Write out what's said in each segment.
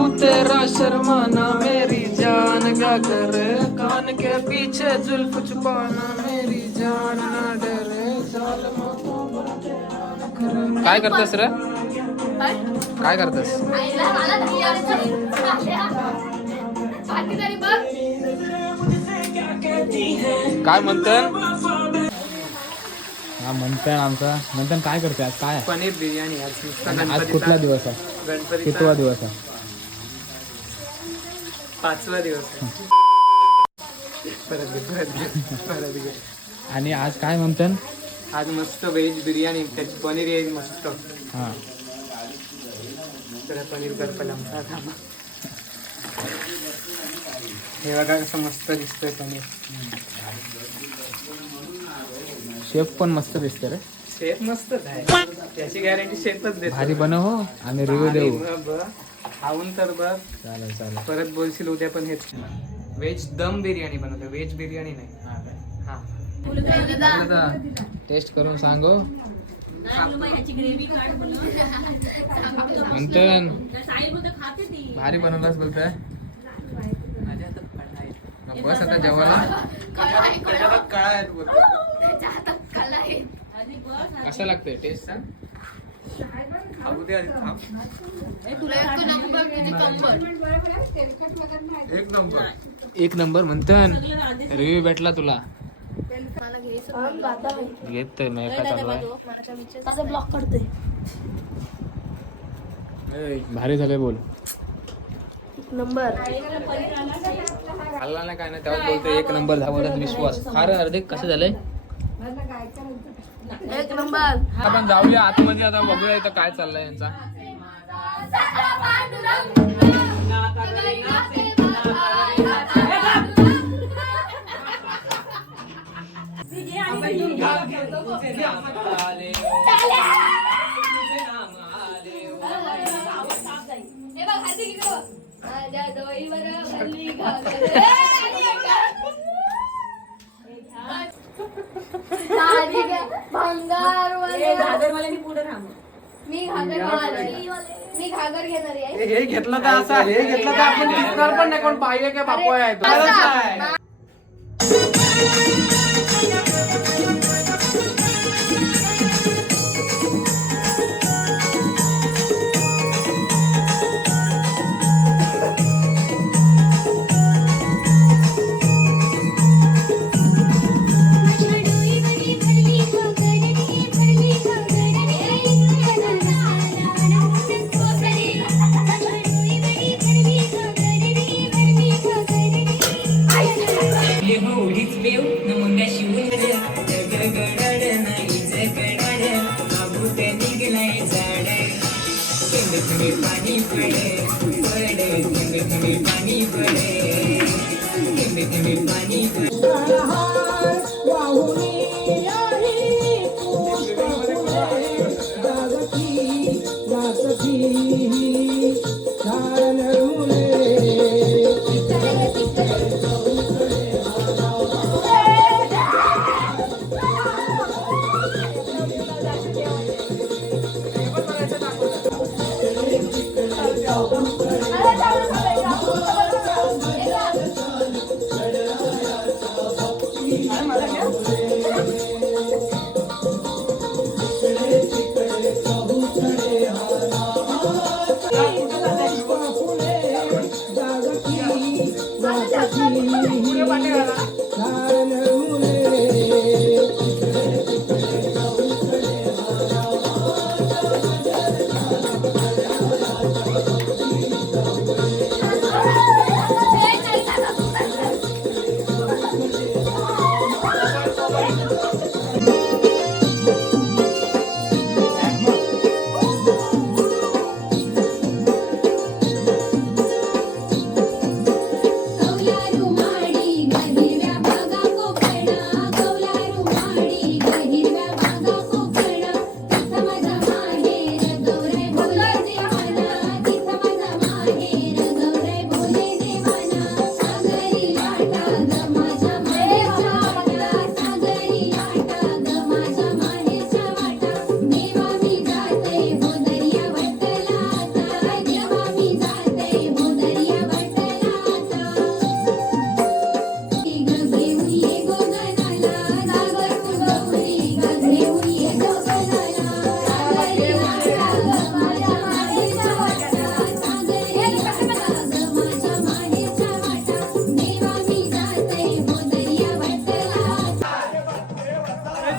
क्यों तेरा शर्माना मेरी जान, क्या करे कान के पीछे जुल्फ छुपाना मेरी जान, ना डरे जालिमा को काय करतेस रे? काय करतेस? काय म्हणतात? हा मंथन आमचा. मंथन काय करते आज? काय पनीर बिर्याणी आज. आज कुठला दिवस आहे? गणपती कितवा दिवस आहे? 5वा दिवस आहे. परत घे. आणि आज काय मंथन? आज मस्त व्हेज बिर्याणी, त्याची पनीर येईल मस्त. हा तर पनीर कर पहिला थांबा. हे बघा कसं मस्त दिसतंय पनीर. शेफ पण मस्त दिसते रे. शेफ मस्तच आहे, त्याची गॅरंटी शेफच देतो. भारी बनव हो आणि रिव्ह्यू देऊ. खाऊन तर बघ, चालेल चालेल. परत बोलशील उद्या पण हेच. व्हेज दम बिर्याणी बनवतो, व्हेज बिर्याणी नाही. हा टेस्ट करून सांगो मंथन. भारी बनवलास बोलतोय. माझ्या हातात कळा आहे. बस आता जेवायला. कळा आहेत बोलतो. कसं लागतंय टेस्ट सांग. खाऊ दे आधी, थांब. एक नंबर मंथन. रिव्ह्यू भेटला तुला? घेत मी एका चालू आहे. भारी झाले बोल. नंबर खाल्ला नाही काय नाही तेव्हा बोलतोय एक नंबर झाला. विश्वास. खरं अर्धे कसं झालंय? एक नंबर. आपण जाऊया आतमध्ये, आता बघूया इथं काय चाललंय यांचा. मी घागर घेणार आहे. हे घेतलं तर असं, हे घेतलं तर आपण दिसणार पण नाही कोण पाहिजे काय बापोय आहे तो.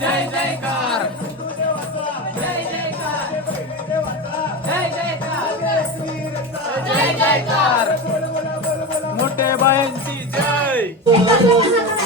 जय जयकार जय जयकार जय जयकार जय जयकार मोठे बायांची जय.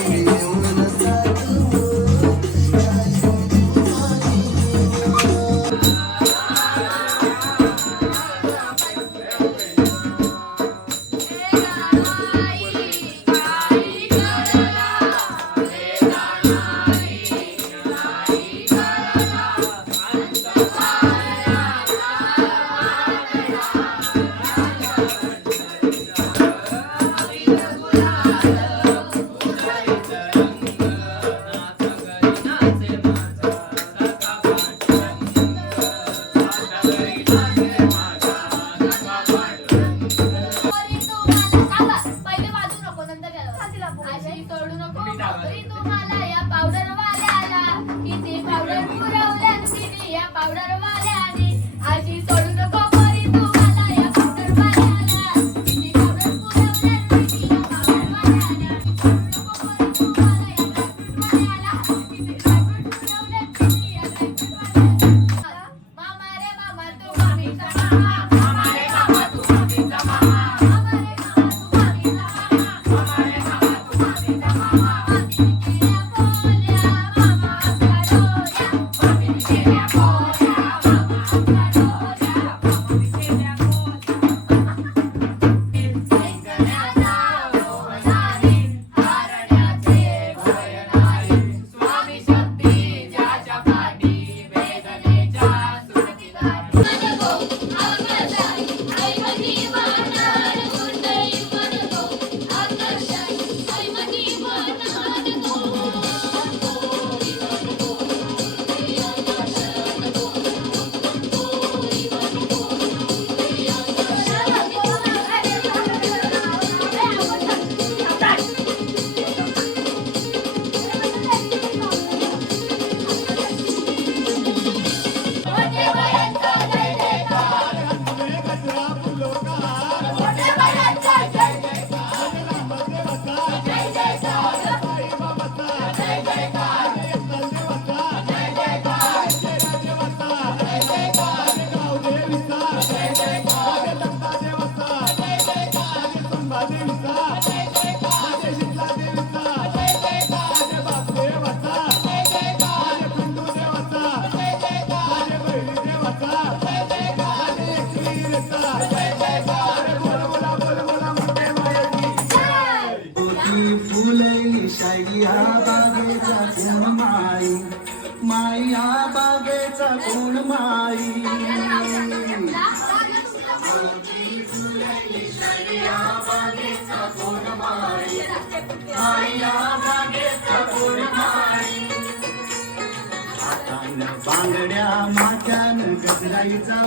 बांगड्या माथ्यान गजराईचा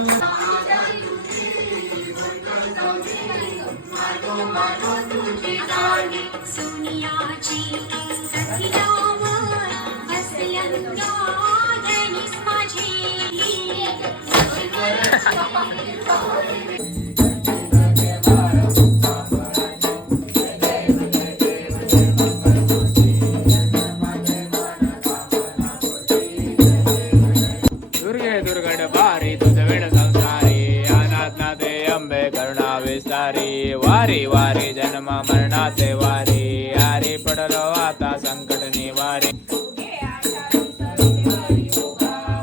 सोनियाची सखीलावर हसयंगा गणेश माझी दुर्गे दुर्गड बारी तुझ वेळ संसारी अनाथ नाथे अंबे करुणा विस्तारी वारी वारी जन्म मरणाचे वारी आरी पडलो आता संकट निवारी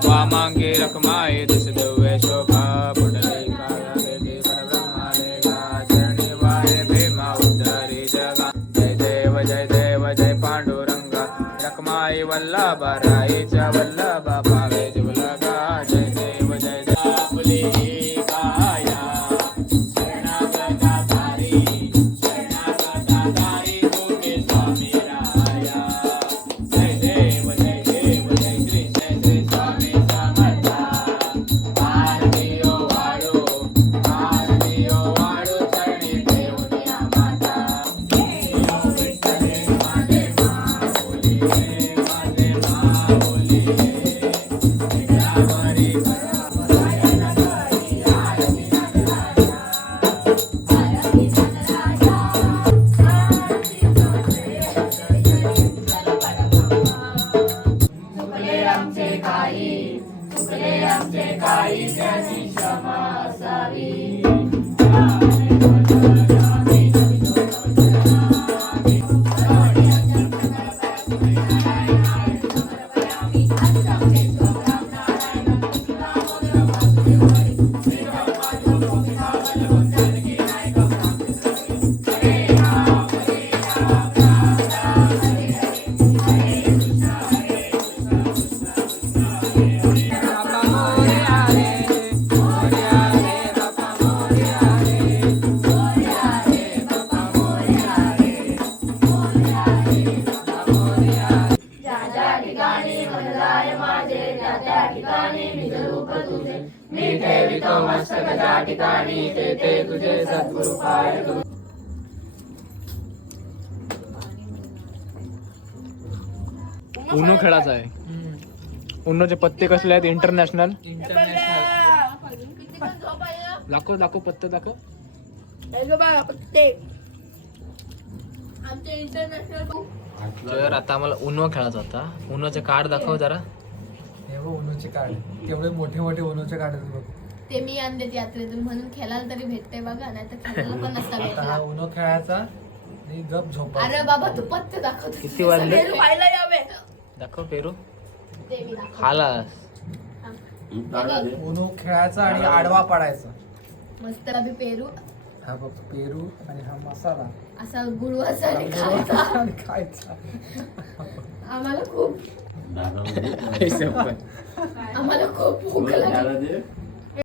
वामांगी रखमाई दिस दिव्य शोभा पुढली काळाले परब्रह्माले गा चरणी वारे भीमा उद्धरी जगा जय देव जय पांडुरंगा रखमाई वल्लभा राईच्या वल्लभा पावे जुलगा जय देव जय आपली काया शरणागता तारी तुझे स्वामी राया जय देव जय श्री स्वामी समर्था आरती ओ वाडू चरणी देवनिया माता विठ्ठले माझे माऊली माझे माऊली चुकले आमचे काही त्याची क्षमा असावी. मी ठेवितो मस्तक ज्या ठिकाणी तेथे तुझे सद्गुरु पाय तू. उनो खेळाचा आहे. उनोचे पत्ते कसले आहेत? इंटरनॅशनल. दाखव दाखव पत्ते दाखव. तर आता आम्हाला उनो खेळायचा होता. उनोचे कार्ड दाखव जरा. उनोचे कार्ड तेवढे मोठे मोठे उनोचे कार्ड आहेत बघ. ते मी आणले यात्रेतून म्हणून खेळायला तरी भेटते बघा, नाही तर खेळायला पण नसता आता हा भेटला. उनो खेळायचा आणि गप झोपा. अरे बाबा तू पत्ते दाखवतो. किती वाजले? पाहिलं यावे. दाखव पेरू. ते मी दाखवतो. खालास. उनो खेळायचा आणि आडवा पाडायचा. मस्त अभि पेरू हा बघ पेरू आणि हा मसाला असा गुळवाचा आणि खायचा. आणि खायचा. आम्हाला खूप भूक लागली.